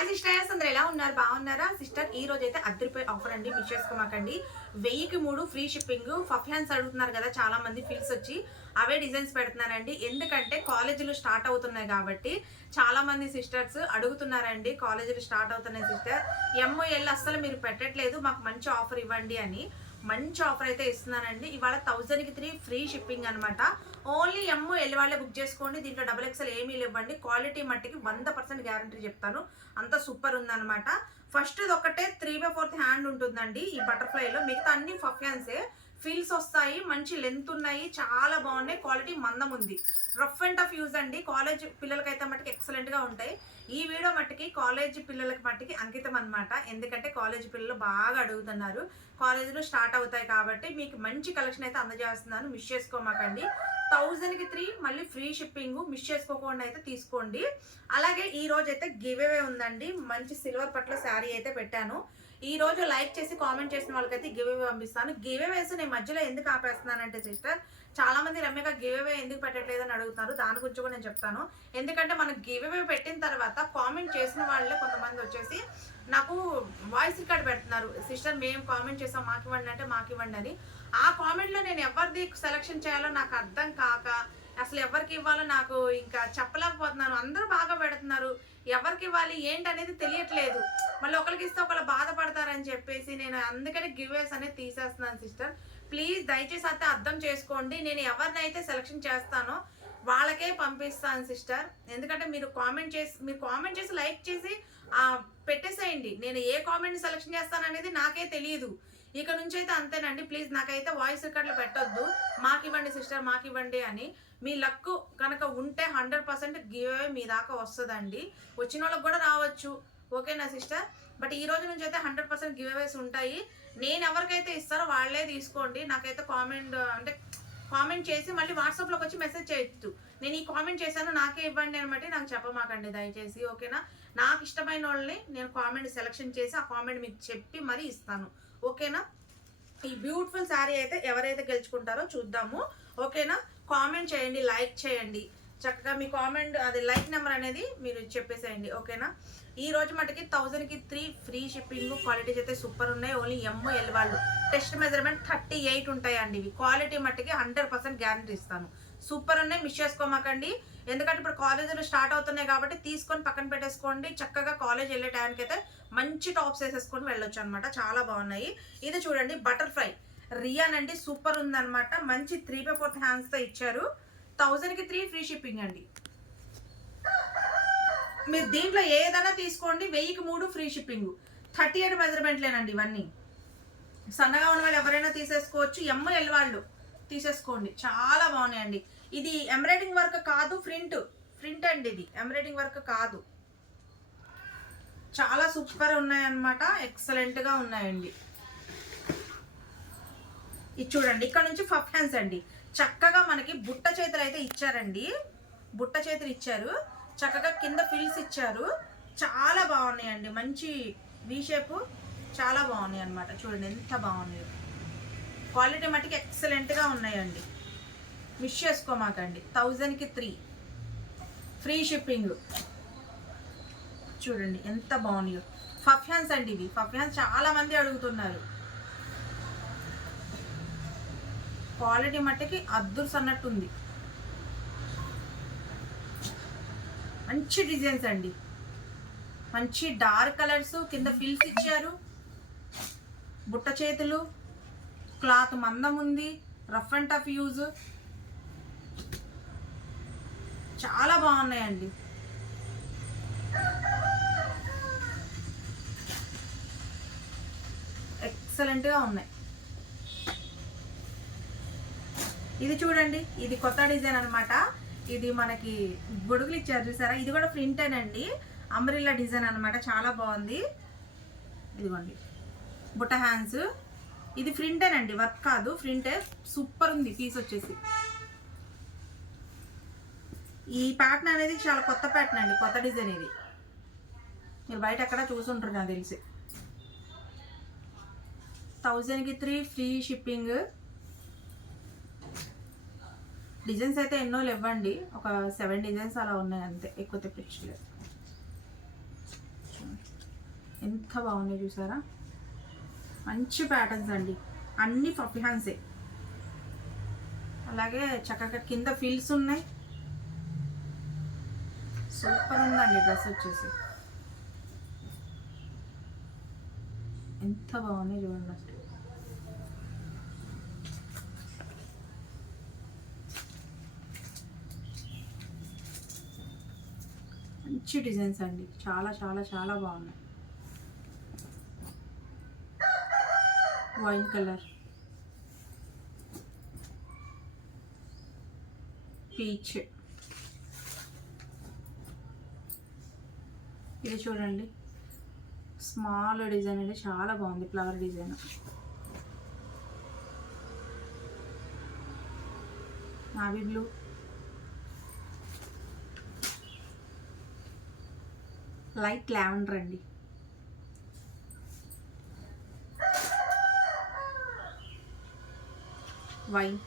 Hi sisters అందరు ఎలా ఉన్నారు? బాగున్నారా? సిస్టర్ ఈ రోజు అయితే అర్ధ రూపాయి ఆఫర్ అండి. మిస్ చేసుకోమాకండి. వెయ్యికి మూడు ఫ్రీ షిప్పింగ్ ఫఫ్ హ్యాండ్స్ అడుగుతున్నారు కదా చాలా మంది ఫిల్స్ వచ్చి అవే డిజైన్స్ పెడుతున్నానండి ఎందుకంటే కాలేజీలు స్టార్ట్ అవుతున్నాయి కాబట్టి చాలా మంది సిస్టర్స్ అడుగుతున్నారండి కాలేజీలు స్టార్ట్ అవుతున్నాయి సిస్టర్ ఎంఓఎల్ అస్సలు మీరు పెట్టట్లేదు మాకు మంచి ఆఫర్ ఇవ్వండి అని. మంచి ఆఫర్ అయితే ఇస్తున్నానండి. ఇవాళ థౌజండ్కి త్రీ ఫ్రీ షిప్పింగ్ అనమాట ఓన్లీ ఎమ్ము ఎల్ వాళ్ళే బుక్ చేసుకోండి. దీంట్లో డబల్ ఎక్స్ఎల్ ఏమీ ఇవ్వండి క్వాలిటీ మట్టికి వంద పర్సెంట్ గ్యారంటీ చెప్తాను. అంత సూపర్ ఉందన్నమాట. ఫస్ట్ ఒకటే త్రీ బై ఫోర్త్ హ్యాండ్ ఉంటుందండి ఈ బటర్ఫ్లైలో. మిగతా అన్ని ఫఫ్యాన్సే. ఫీల్స్ వస్తాయి మంచి లెంత్ ఉన్నాయి చాలా బాగున్నాయి క్వాలిటీ మందం ఉంది. రఫ్ అండ్ టఫ్ యూజ్ అండి. కాలేజ్ పిల్లలకైతే మట్టుకి ఎక్సలెంట్గా ఉంటాయి. ఈ వీడియో మట్టుకి కాలేజ్ పిల్లలకి మట్టుకి అంకితం అనమాట ఎందుకంటే కాలేజ్ పిల్లలు బాగా అడుగుతున్నారు. కాలేజీలు స్టార్ట్ అవుతాయి కాబట్టి మీకు మంచి కలెక్షన్ అయితే అందజేస్తున్నాను. మిస్ చేసుకోమాకండి. థౌజండ్కి త్రీ మళ్ళీ ఫ్రీ షిప్పింగ్ మిస్ చేసుకోకుండా అయితే తీసుకోండి. అలాగే ఈ రోజు అయితే గివ్ అవే ఉందండి. మంచి సిల్వర్ పట్ల శారీ అయితే పెట్టాను. ఈ రోజు లైక్ చేసి కామెంట్ చేసిన వాళ్ళకైతే గివ్ అవే పంపిస్తాను. గివ్ అవేస్ నేను మధ్యలో ఎందుకు ఆపేస్తున్నానంటే సిస్టర్ చాలా మంది రమ్యగా గివ్ అవే ఎందుకు పెట్టట్లేదు అని అడుగుతున్నారు. దాని గురించి కూడా నేను చెప్తాను. ఎందుకంటే మనం గివ్ అవే పెట్టిన తర్వాత కామెంట్ చేసిన వాళ్ళే కొంతమంది వచ్చేసి నాకు వాయిస్ రికార్డ్ పెడుతున్నారు. సిస్టర్ మేము కామెంట్ చేసాం మాకు ఇవ్వండి అంటే మాకు ఇవ్వండి అని. ఆ కామెంట్లో నేను ఎవరిది సెలెక్షన్ చేయాలో నాకు అర్థం కాక అసలు ఎవరికి ఇవ్వాలో నాకు ఇంకా చెప్పలేకపోతున్నాను. అందరూ బాగా పెడుతున్నారు. ఎవరికి ఇవ్వాలి ఏంటి అనేది తెలియట్లేదు. మళ్ళీ ఒకరికి ఇస్తే ఒకళ్ళు బాధపడతారని చెప్పేసి నేను అందుకని గివ్వేస్ అనేది తీసేస్తున్నాను సిస్టర్. ప్లీజ్ దయచేసి అయితే అర్థం చేసుకోండి. నేను ఎవరినైతే సెలెక్షన్ చేస్తానో వాళ్ళకే పంపిస్తాను సిస్టర్. ఎందుకంటే మీరు కామెంట్ చేసి మీరు కామెంట్ చేసి లైక్ చేసి పెట్టేసేయండి. నేను ఏ కామెంట్ సెలెక్షన్ చేస్తాననేది నాకే తెలియదు ఇక నుంచి అయితే అంతేనండి. ప్లీజ్ నాకైతే వాయిస్ రికార్డులు పెట్టొద్దు. మాకు ఇవ్వండి సిస్టర్ మాకు ఇవ్వండి అని. మీ లక్ కనుక ఉంటే హండ్రెడ్ పర్సెంట్ గివ్అవే మీ దాకా వస్తుందండి. వచ్చిన వాళ్ళకి కూడా రావచ్చు. ఓకేనా సిస్టర్ బట్ ఈ రోజు నుంచి అయితే హండ్రెడ్ పర్సెంట్ గివ్ అవేస్ ఉంటాయి. నేను ఎవరికైతే ఇస్తారో వాళ్ళే తీసుకోండి. నాకైతే కామెంట్ అంటే కామెంట్ చేసి మళ్ళీ వాట్సాప్లోకి వచ్చి మెసేజ్ చేయొచ్చు నేను ఈ కామెంట్ చేశాను నాకే ఇవ్వండి అనమాట నాకు చెప్పమాకండి దయచేసి. ఓకేనా నాకు ఇష్టమైన వాళ్ళని నేను కామెంట్ సెలెక్షన్ చేసి ఆ కామెంట్ మీకు చెప్పి మరీ ఇస్తాను. ఓకేనా? ఈ బ్యూటిఫుల్ శారీ అయితే ఎవరైతే గెలుచుకుంటారో చూద్దాము. ఓకేనా? కామెంట్ చేయండి లైక్ చేయండి. చక్కగా మీ కామెంట్ అది లైక్ నెంబర్ అనేది మీరు చెప్పేసేయండి. ఓకేనా? ఈ రోజు మటుకి థౌజండ్కి త్రీ ఫ్రీ షిప్పింగ్ క్వాలిటీస్ అయితే సూపర్ ఉన్నాయి. ఓన్లీ ఎమ్ ఎల్ వాళ్ళు. టెస్ట్ మెజర్మెంట్ థర్టీ ఎయిట్ ఉంటాయండి. ఇవి క్వాలిటీ మట్టుకి హండ్రెడ్ పర్సెంట్ గ్యారంటీ ఇస్తాను. సూపర్ ఉన్నాయి మిస్ చేసుకోమాకండి. ఎందుకంటే ఇప్పుడు కాలేజీలు స్టార్ట్ అవుతున్నాయి కాబట్టి తీసుకొని పక్కన పెట్టేసుకోండి. చక్కగా కాలేజ్ వెళ్ళే టైంకి అయితే మంచి టాప్స్ వేసేసుకొని వెళ్ళొచ్చు అనమాట చాలా బాగున్నాయి. ఇది చూడండి బటర్ఫ్లై. రియాన్ అండి సూపర్ ఉందన్నమాట. మంచి త్రీ బై ఫోర్త్ హ్యాండ్స్తో ఇచ్చారు. థౌజండ్కి త్రీ ఫ్రీ షిప్పింగ్ అండి. మీరు దీంట్లో ఏదైనా తీసుకోండి వెయ్యికి మూడు ఫ్రీ షిప్పింగ్ థర్టీ ఎయిట్ మెజర్మెంట్లేనండి ఇవన్నీ. సన్నగా ఉన్న వాళ్ళు ఎవరైనా తీసేసుకోవచ్చు. ఎల్ వాళ్ళు తీసేసుకోండి. చాలా బాగున్నాయండి. ఇది ఎంబ్రాయిడింగ్ వర్క్ కాదు ప్రింట్ ప్రింట్ అండి ఇది. ఎంబ్రాయిడింగ్ వర్క్ కాదు. చాలా సూపర్ ఉన్నాయన్నమాట ఎక్సలెంట్గా ఉన్నాయండి. ఇది చూడండి. ఇక్కడ నుంచి ఫఫ్ హ్యాండ్స్ అండి. చక్కగా మనకి బుట్ట చేతులు అయితే ఇచ్చారండి. బుట్ట చేతులు ఇచ్చారు. చక్కగా కింద ఫిల్స్ ఇచ్చారు. చాలా బాగున్నాయండి. మంచి వీ చాలా బాగున్నాయి అన్నమాట. చూడండి ఎంత బాగున్నాయి. క్వాలిటీ మట్టుకి ఎక్సలెంట్గా ఉన్నాయండి. మిస్ చేసుకోమాకండి. థౌజండ్కి త్రీ. ఫ్రీ షిప్పింగ్ చూడండి ఎంత బాగున్నాయో. ఫఫ్ హ్యాండ్స్ అండి ఇవి. ఫఫ్ హ్యాండ్స్ అడుగుతున్నారు. క్వాలిటీ మట్టుకి అద్దుర్స్ అన్నట్టుంది. మంచి డిజైన్స్ అండి. మంచి డార్క్ కలర్స్ కింద ఫిల్స్ ఇచ్చారు. బుట్ట చేతులు క్లాత్ మందం ఉంది రఫ్ అండ్ టఫ్ యూజ్. చాలా బాగున్నాయండి. ఎక్సలెంట్గా ఉన్నాయి. ఇది చూడండి ఇది కొత్త డిజైన్ అనమాట ఇది మనకి గొడుగులు ఇచ్చారు చూసారా? ఇది కూడా ప్రింటేనండి అంబ్రిల్లా డిజైన్ అన్నమాట చాలా బాగుంది. ఇదిగోండి బుట్ట హ్యాండ్స్. ఇది ప్రింటేనండి వర్క్ కాదు ప్రింటే సూపర్ ఉంది పీస్ వచ్చేసి. ఈ ప్యాటర్న్ అనేది చాలా కొత్త ప్యాటర్న్ అండి కొత్త డిజైన్ ఇది. మీరు బయట ఎక్కడ చూసుంటారు నాకు తెలిసి. థౌజండ్కి త్రీ ఫ్రీ షిప్పింగ్ డిజైన్స్ అయితే ఎన్నో లేవండి ఒక సెవెన్ డిజైన్స్ అలా ఉన్నాయి అంతే ఎక్కువ తెప్పించలేదు. ఎంత బాగున్నాయి చూసారా? మంచి ప్యాటర్న్స్ అండి అన్ని పఫీ హ్యాండ్సే అలాగే చక్కగా కింద ఫీల్స్ ఉన్నాయి. సూపర్ ఉందండి డ్రెస్ వచ్చేసి. ఎంత బాగుంది చూడండి అసలు. మంచి డిజైన్స్ అండి. చాలా చాలా చాలా బాగున్నాయి. Wine colour. పీచ్. ఇది చూడండి. స్మాల్ డిజైన్ అంటే చాలా బాగుంది flower design. Navy blue. Light lavender అండి. వైన్.